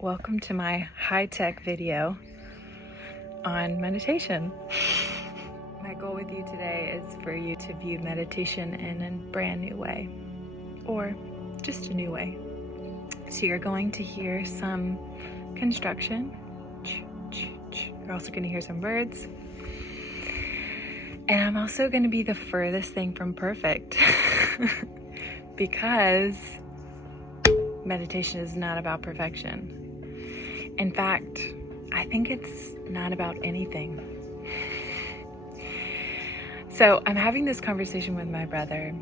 Welcome to my high-tech video on meditation. My goal with you today is for you to view meditation in a brand new way, or just a new way. So you're going to hear some construction. You're also going to hear some birds. And I'm also going to be the furthest thing from perfect because meditation is not about perfection. In fact, I think it's not about anything. So I'm having this conversation with my brother,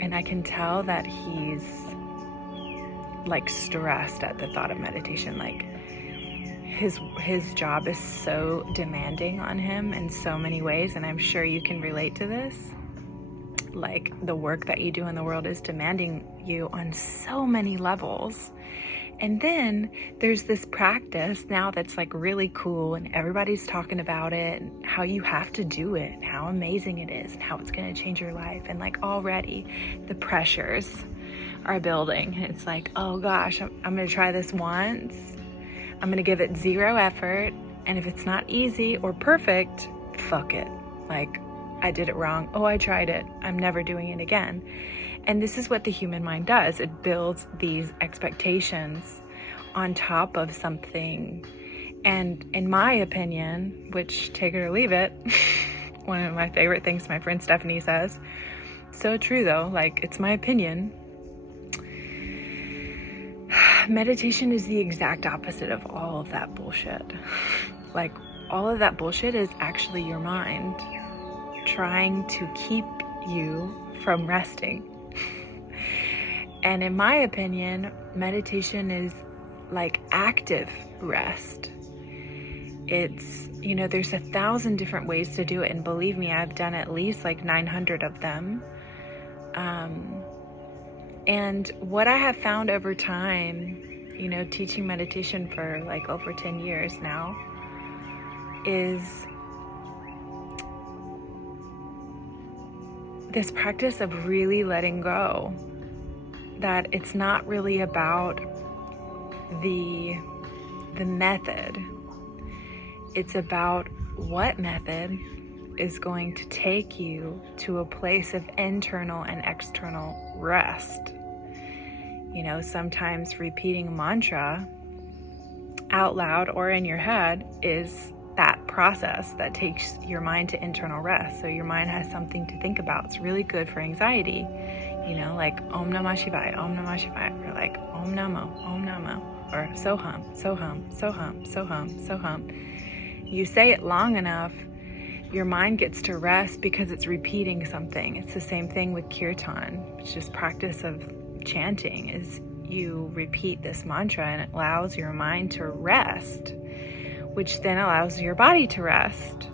and I can tell that he's like stressed at the thought of meditation. Like his job is so demanding on him in so many ways, and I'm sure you can relate to this. Like the work that you do in the world is demanding you on so many levels. And then there's this practice now that's like really cool, and everybody's talking about it and how you have to do it and how amazing it is and how it's going to change your life. And like already the pressures are building. It's like, oh gosh, I'm going to try this once. I'm going to give it zero effort. And if it's not easy or perfect, fuck it. Like I did it wrong. Oh, I tried it. I'm never doing it again. And this is what the human mind does. It builds these expectations on top of something. And in my opinion, which take it or leave it, one of my favorite things my friend Stephanie says, so true though, like it's my opinion. Meditation is the exact opposite of all of that bullshit. Like all of that bullshit is actually your mind trying to keep you from resting. And in my opinion, meditation is like active rest. It's, there's 1,000 different ways to do it. And believe me, I've done at least like 900 of them. And what I have found over time, teaching meditation for like over 10 years now, is this practice of really letting go. That it's not really about the method. It's about what method is going to take you to a place of internal and external rest. Sometimes repeating a mantra out loud or in your head is that process that takes your mind to internal rest. So your mind has something to think about. It's really good for anxiety. Like Om Namah Shivaya, Om Namah Shivaya, or like Om Namo, or Soham, Soham, Soham, Soham, Soham. You say it long enough, your mind gets to rest because it's repeating something. It's the same thing with kirtan. It's just practice of chanting is you repeat this mantra and it allows your mind to rest, which then allows your body to rest.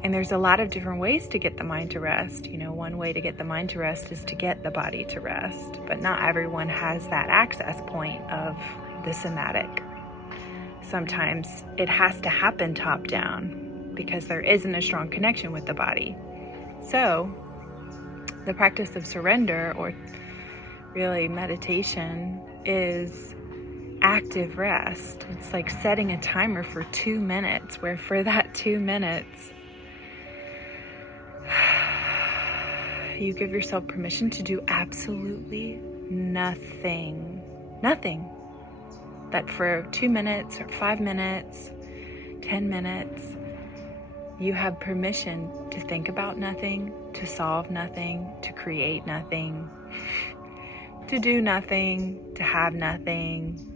And there's a lot of different ways to get the mind to rest. One way to get the mind to rest is to get the body to rest, but not everyone has that access point of the somatic. Sometimes it has to happen top down because there isn't a strong connection with the body. So the practice of surrender, or really meditation, is active rest. It's like setting a timer for 2 minutes, where for that 2 minutes, you give yourself permission to do absolutely nothing. Nothing. That for 2 minutes or 5 minutes, 10 minutes, you have permission to think about nothing, to solve nothing, to create nothing, to do nothing, to have nothing,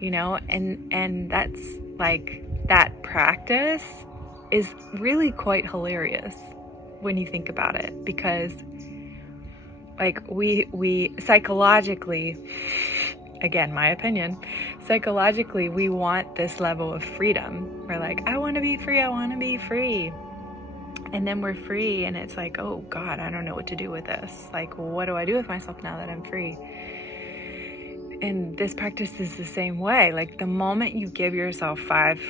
and that's like, that practice is really quite hilarious when you think about it, because like we psychologically, again, my opinion, psychologically, we want this level of freedom. We're like, I want to be free. And then we're free, and it's like, oh God, I don't know what to do with this. Like, what do I do with myself now that I'm free? And this practice is the same way. Like the moment you give yourself 5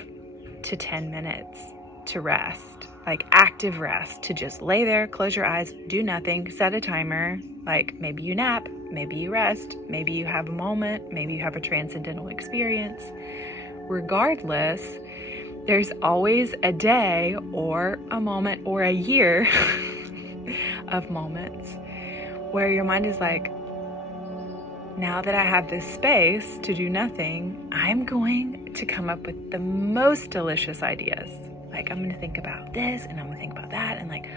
to 10 minutes to rest, like active rest, to just lay there, close your eyes, do nothing, set a timer. Like maybe you nap, maybe you rest, maybe you have a moment, maybe you have a transcendental experience. Regardless, there's always a day or a moment or a year of moments where your mind is like, now that I have this space to do nothing, I'm going to come up with the most delicious ideas. Like, I'm going to think about this and I'm going to think about that. And like,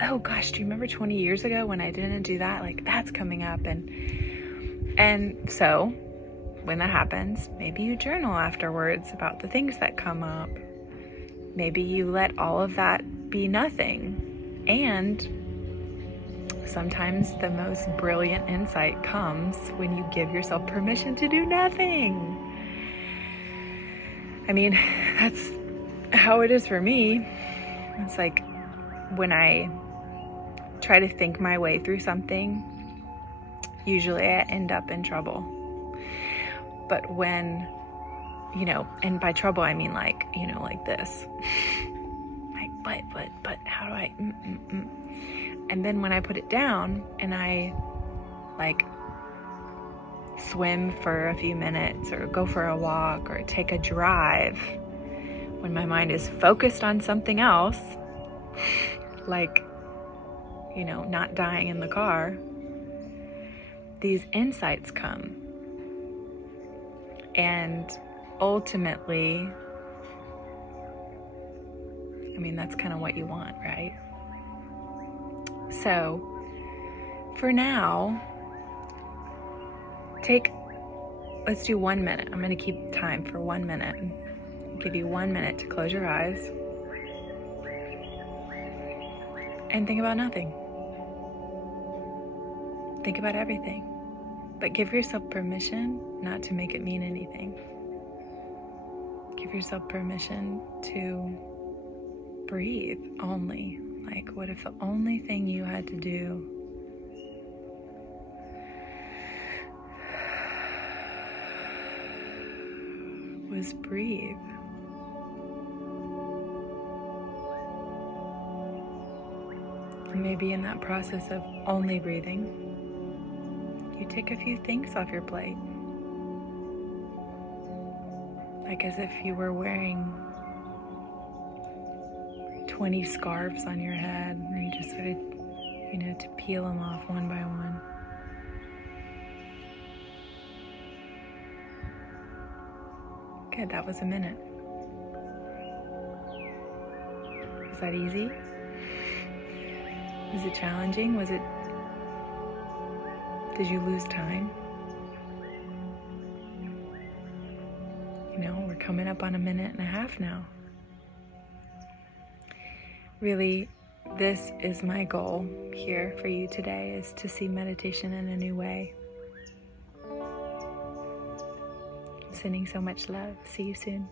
oh gosh, do you remember 20 years ago when I didn't do that? Like, that's coming up. And so when that happens, maybe you journal afterwards about the things that come up. Maybe you let all of that be nothing. And sometimes the most brilliant insight comes when you give yourself permission to do nothing. I mean, that's how it is for me. It's like when I try to think my way through something, usually I end up in trouble. But when, and by trouble, I mean like, like this. Like, but how do I, And then when I put it down and I like swim for a few minutes or go for a walk or take a drive, when my mind is focused on something else, like, not dying in the car, these insights come. And ultimately, that's kind of what you want, right? So for now, let's do 1 minute. I'm going to keep time for 1 minute. I'll give you 1 minute to close your eyes and think about nothing. Think about everything, but give yourself permission not to make it mean anything. Give yourself permission to breathe only. Like, what if the only thing you had to do was breathe? And maybe in that process of only breathing, you take a few things off your plate. Like as if you were wearing 20 scarves on your head, and you just started, to peel them off one by one. Good, that was a minute. Was that easy? Was it challenging? Did you lose time? We're coming up on a minute and a half now. Really, this is my goal here for you today, is to see meditation in a new way. I'm sending so much love. See you soon.